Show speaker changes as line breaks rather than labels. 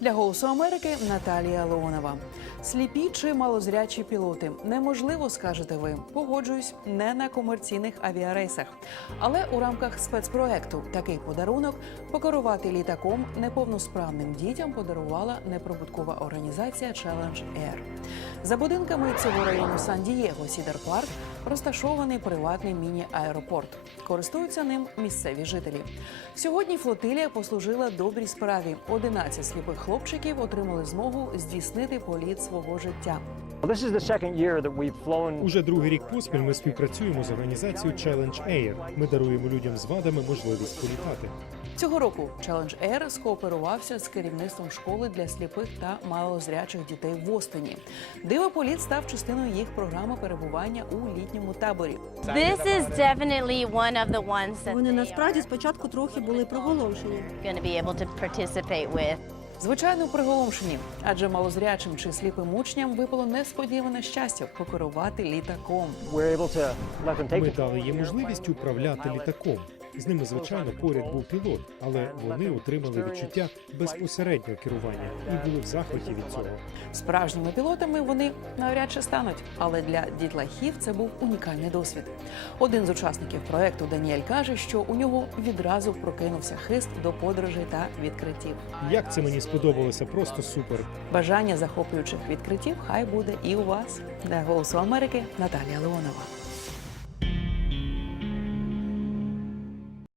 Для голосу Америки Наталія Леонова. Сліпі чи малозрячі пілоти неможливо, скажете ви. Погоджуюсь, не на комерційних авіарейсах. Але у рамках спецпроекту такий подарунок покерувати літаком неповносправним дітям подарувала неприбуткова організація Challenge Air. За будинками цього району Сан-Дієго Сідер Парк розташований приватний міні-аеропорт. Користуються ним місцеві жителі. Сьогодні флотилія послужила добрій справі. 11 сліпих хлопчиків отримали змогу здійснити політ свого життя.
Уже другий рік поспіль ми співпрацюємо з організацією Challenge Air. Ми даруємо людям з вадами можливість політати.
Цього року Challenge Air скооперувався з керівництвом школи для сліпих та малозрячих дітей в Остоні. Дивополіт став частиною їх програми перебування у літньому таборі.
This is definitely one of the ones that Вони насправді спочатку трохи були приголомшені. going to be able to
participate with. Звичайно, приголомшені, адже малозрячим чи сліпим учням випало несподіване щастя покерувати літаком.
Ми дали їм можливість управляти літаком. З ними, звичайно, поряд був пілот, але вони отримали відчуття безпосереднього керування і були в захваті від цього.
Справжніми пілотами вони навряд чи стануть, але для дітлахів це був унікальний досвід. Один з учасників проекту Даніель каже, що у нього відразу прокинувся хист до подорожей та відкриттів.
Як це мені сподобалося, просто супер.
Бажання захоплюючих відкриттів хай буде і у вас. Для голосу Америки Наталія Леонова.